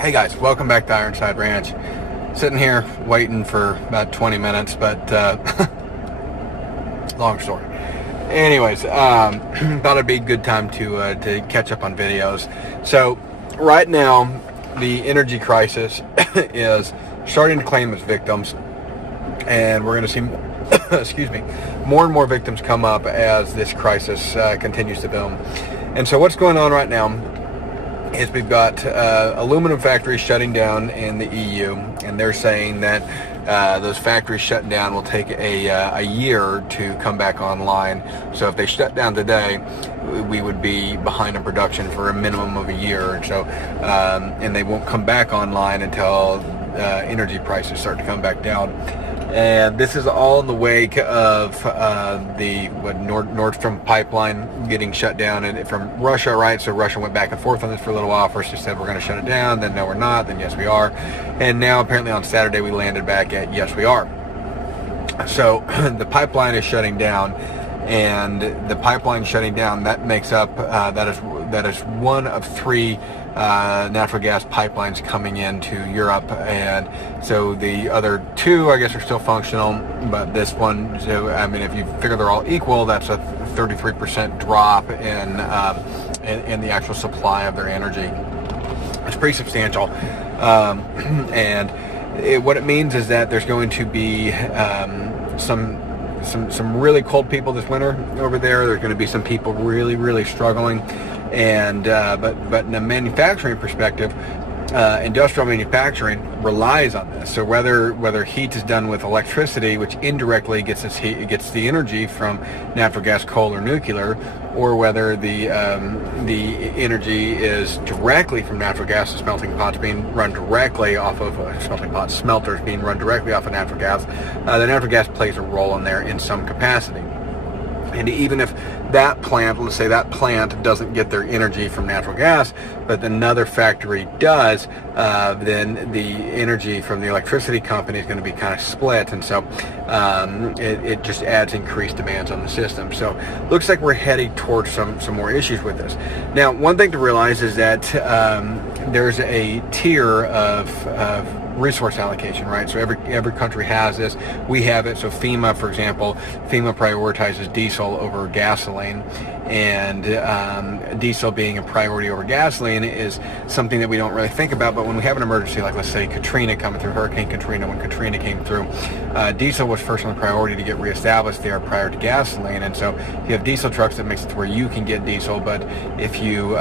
Hey guys, welcome back to Ironside Ranch. Sitting here waiting for about 20 minutes, but long story. Anyways, thought it'd be a good time to catch up on videos. So right now, the energy crisis is starting to claim its victims, and we're going to see, excuse me, more and more victims come up as this crisis continues to boom. And so what's going on right now is we've got aluminum factories shutting down in the EU, and they're saying that those factories shutting down will take a year to come back online. So if they shut down today, we would be behind in production for a minimum of a year. And so, and they won't come back online until energy prices start to come back down. And this is all in the wake of the Nord Stream pipeline getting shut down and from Russia, right? So Russia went back and forth on this for a little while. First they said we're going to shut it down, then no we're not, then yes we are. And now apparently on Saturday we landed back at yes we are. So the pipeline is shutting down, and the pipeline shutting down, that makes up, that is one of three natural gas pipelines coming into Europe, and so the other two I guess are still functional, but this one, so I mean if you figure they're all equal, that's a 33% drop in the actual supply of their energy. It's pretty substantial, and what it means is that there's going to be some really cold people this winter over there. There's going to be some people really struggling. And but in a manufacturing perspective, industrial manufacturing relies on this. So whether heat is done with electricity, which indirectly gets the energy from natural gas, coal, or nuclear, or whether the energy is directly from natural gas, the smelting pots being run directly off of smelters being run directly off of natural gas, the natural gas plays a role in there in some capacity. And even if that plant, let's say that plant doesn't get their energy from natural gas, but another factory does, then the energy from the electricity company is going to be kind of split. And so it just adds increased demands on the system. So looks like we're heading towards some more issues with this. Now, one thing to realize is that there's a tier of resource allocation, right? So every country has this. We have it. So FEMA, for example, FEMA prioritizes diesel over gasoline, and diesel being a priority over gasoline is something that we don't really think about. But when we have an emergency, like let's say Katrina coming through, Hurricane Katrina, when Katrina came through, diesel was first on the priority to get reestablished there prior to gasoline. And so if you have diesel trucks, that makes it to where you can get diesel. But if you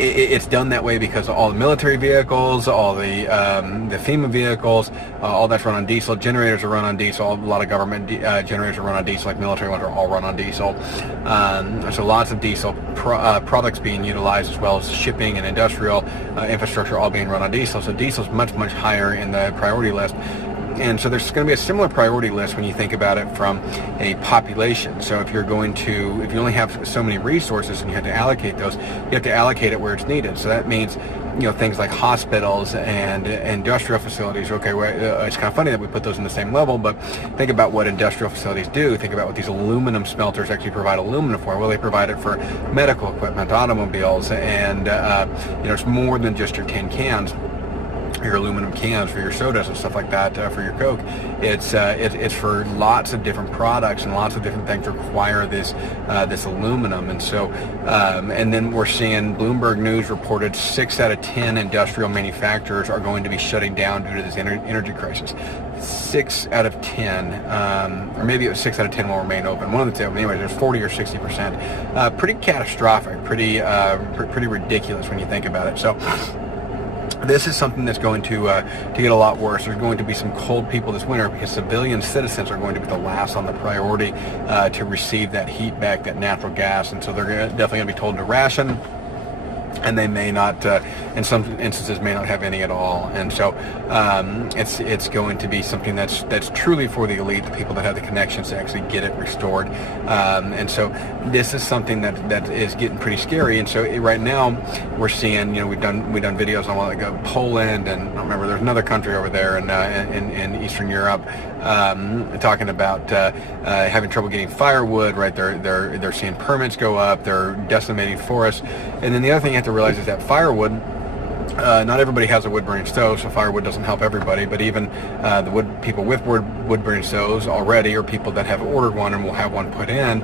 it's done that way because all the military vehicles, all the FEMA vehicles, all that's run on diesel. Generators are run on diesel. A lot of government generators are run on diesel, like military ones are all run on diesel. So lots of diesel products being utilized, as well as shipping and industrial infrastructure all being run on diesel. So diesel is much higher in the priority list. And so there's going to be a similar priority list when you think about it from a population. So if you only have so many resources and you have to allocate those, you have to allocate it where it's needed. So that means, things like hospitals and industrial facilities. Okay, well, it's kind of funny that we put those in the same level, but think about what industrial facilities do. Think about what these aluminum smelters actually provide aluminum for. Well, they provide it for medical equipment, automobiles, and it's more than just your tin cans, your aluminum cans for your sodas and stuff like that, for your Coke. It's for lots of different products, and lots of different things require this aluminum. And so and then we're seeing Bloomberg News reported 6 out of 10 industrial manufacturers are going to be shutting down due to this energy crisis. 6 out of 10, or maybe it was 6 out of 10 will remain open. One of the two. Anyway, there's 40 or 60%. Pretty catastrophic. Pretty ridiculous when you think about it. So this is something that's going to get a lot worse. There's going to be some cold people this winter because civilian citizens are going to be the last on the priority to receive that heat back, that natural gas, and so they're definitely going to be told to ration. And they may not, in some instances, may not have any at all. And so it's going to be something that's truly for the elite, the people that have the connections to actually get it restored. And so this is something that is getting pretty scary. And so right now we're seeing, we've done videos on a while ago, Poland, and I don't remember, there's another country over there in Eastern Europe, talking about having trouble getting firewood. Right, they're seeing permits go up. They're decimating forests. And then the other thing you have to realize is that firewood Not everybody has a wood-burning stove, so firewood doesn't help everybody, but even the people with wood-burning stoves already, or people that have ordered one and will have one put in,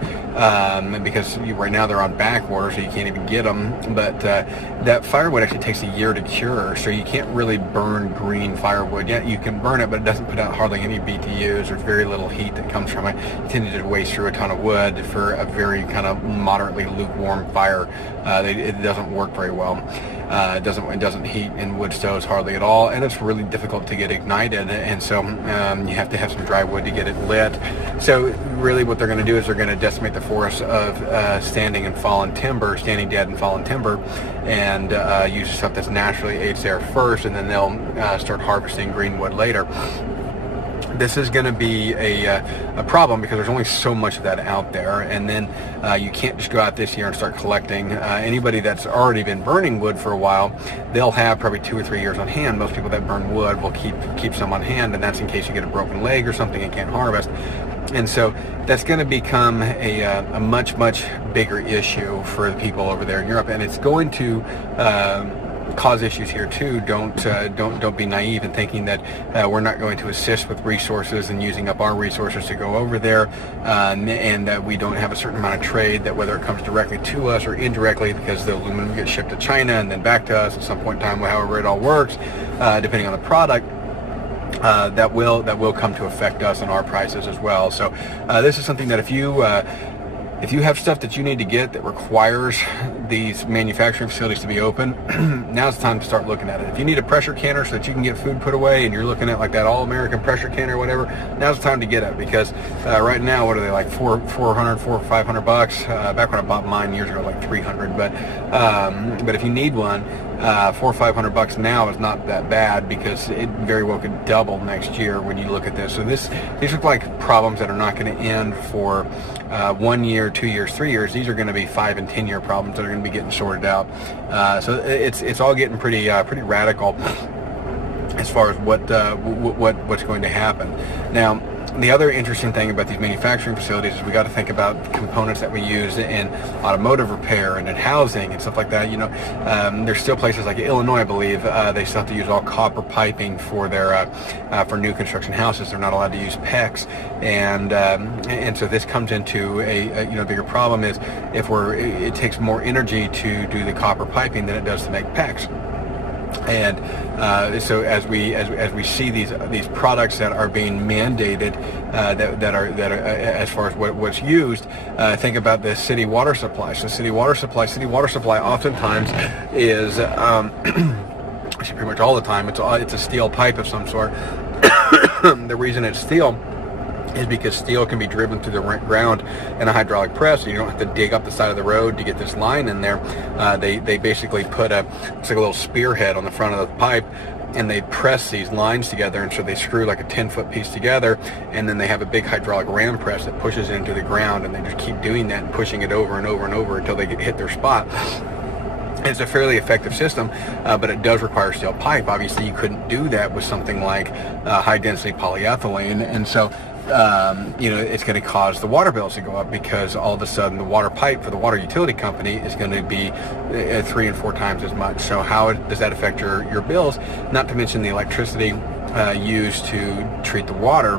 because right now they're on back order, so you can't even get them, but that firewood actually takes a year to cure, so you can't really burn green firewood. Yeah, you can burn it, but it doesn't put out hardly any BTUs. There's very little heat that comes from it. You tend to waste through a ton of wood for a very kind of moderately lukewarm fire. It doesn't work very well. It doesn't heat in wood stoves hardly at all, and it's really difficult to get ignited, and so you have to have some dry wood to get it lit. So really what they're going to do is they're going to decimate the forest of standing dead and fallen timber, and use stuff that's naturally aged there first, and then they'll start harvesting green wood later. This is going to be a problem because there's only so much of that out there, and then you can't just go out this year and start collecting. Anybody that's already been burning wood for a while, they'll have probably 2 or 3 years on hand. Most people that burn wood will keep some on hand, and that's in case you get a broken leg or something and can't harvest. And so that's going to become a much bigger issue for the people over there in Europe, and it's going to cause issues here too. Don't be naive in thinking that we're not going to assist with resources and using up our resources to go over there, and that we don't have a certain amount of trade, that whether it comes directly to us or indirectly, because the aluminum gets shipped to China and then back to us at some point in time, however it all works, depending on the product. That will come to affect us and our prices as well. So this is something that if you have stuff that you need to get that requires these manufacturing facilities to be open, now's the time to start looking at it. If you need a pressure canner so that you can get food put away, and you're looking at like that all-American pressure canner or whatever, now's the time to get it, because right now, what are they, like $400 or $500? Back when I bought mine years ago, like $300. But if you need one, $400 or $500 now is not that bad, because it very well could double next year when you look at this. So these look like problems that are not going to end for 1 year, 2 years, 3 years. These are going to be 5 and 10 year problems that are going to be getting sorted out. So it's all getting pretty radical as far as what's going to happen. Now, the other interesting thing about these manufacturing facilities is we got to think about components that we use in automotive repair and in housing and stuff like that. You know, there's still places like Illinois, I believe, they still have to use all copper piping for their for new construction houses. They're not allowed to use PEX, and so this comes into a bigger problem is it takes more energy to do the copper piping than it does to make PEX. And so as we see these products that are being mandated, that are as far as what's used, think about the city water supply. So city water supply oftentimes is actually pretty much all the time it's a steel pipe of some sort. The reason it's steel is because steel can be driven through the ground in a hydraulic press, so you don't have to dig up the side of the road to get this line in there. They basically put it's like a little spearhead on the front of the pipe, and they press these lines together, and so they screw like a 10-foot piece together, and then they have a big hydraulic ram press that pushes it into the ground, and they just keep doing that and pushing it over and over and over until they hit their spot. It's a fairly effective system, but it does require steel pipe. Obviously, you couldn't do that with something like high-density polyethylene, and so it's going to cause the water bills to go up, because all of a sudden the water pipe for the water utility company is going to be 3 and 4 times as much. So how does that affect your bills? Not to mention the electricity used to treat the water.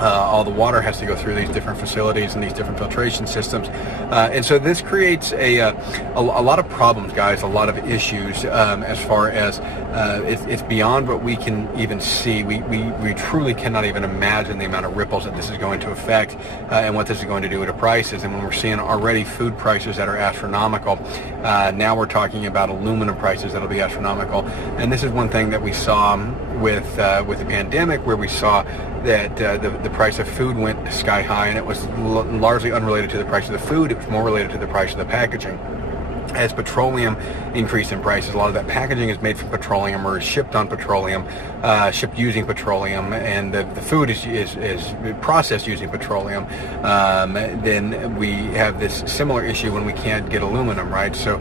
All the water has to go through these different facilities and these different filtration systems, and so this creates a lot of problems, guys, a lot of issues, as far as it's beyond what we can even see. We truly cannot even imagine the amount of ripples that this is going to affect, and what this is going to do to prices. And when we're seeing already food prices that are astronomical, now we're talking about aluminum prices that'll be astronomical. And this is one thing that we saw with the pandemic, where we saw that the price of food went sky high, and it was largely unrelated to the price of the food. It was more related to the price of the packaging. As petroleum increased in prices, a lot of that packaging is made from petroleum or is shipped on petroleum, shipped using petroleum, and the food is processed using petroleum. Then we have this similar issue when we can't get aluminum, right? So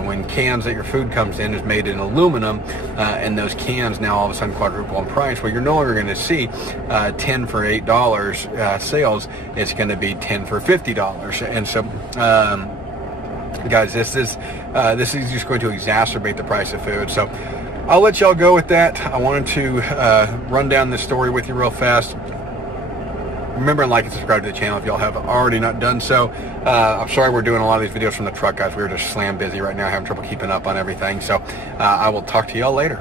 when cans that your food comes in is made in aluminum, and those cans now all of a sudden quadruple in price, well, you're no longer going to see 10 for $8 sales. It's going to be 10 for $50, and so guys, this is just going to exacerbate the price of food. So I'll let y'all go with that. I wanted to run down this story with you real fast. Remember, like and subscribe to the channel if y'all have already not done so. I'm sorry we're doing a lot of these videos from the truck, guys. We're just slam busy right now, having trouble keeping up on everything. So I will talk to y'all later.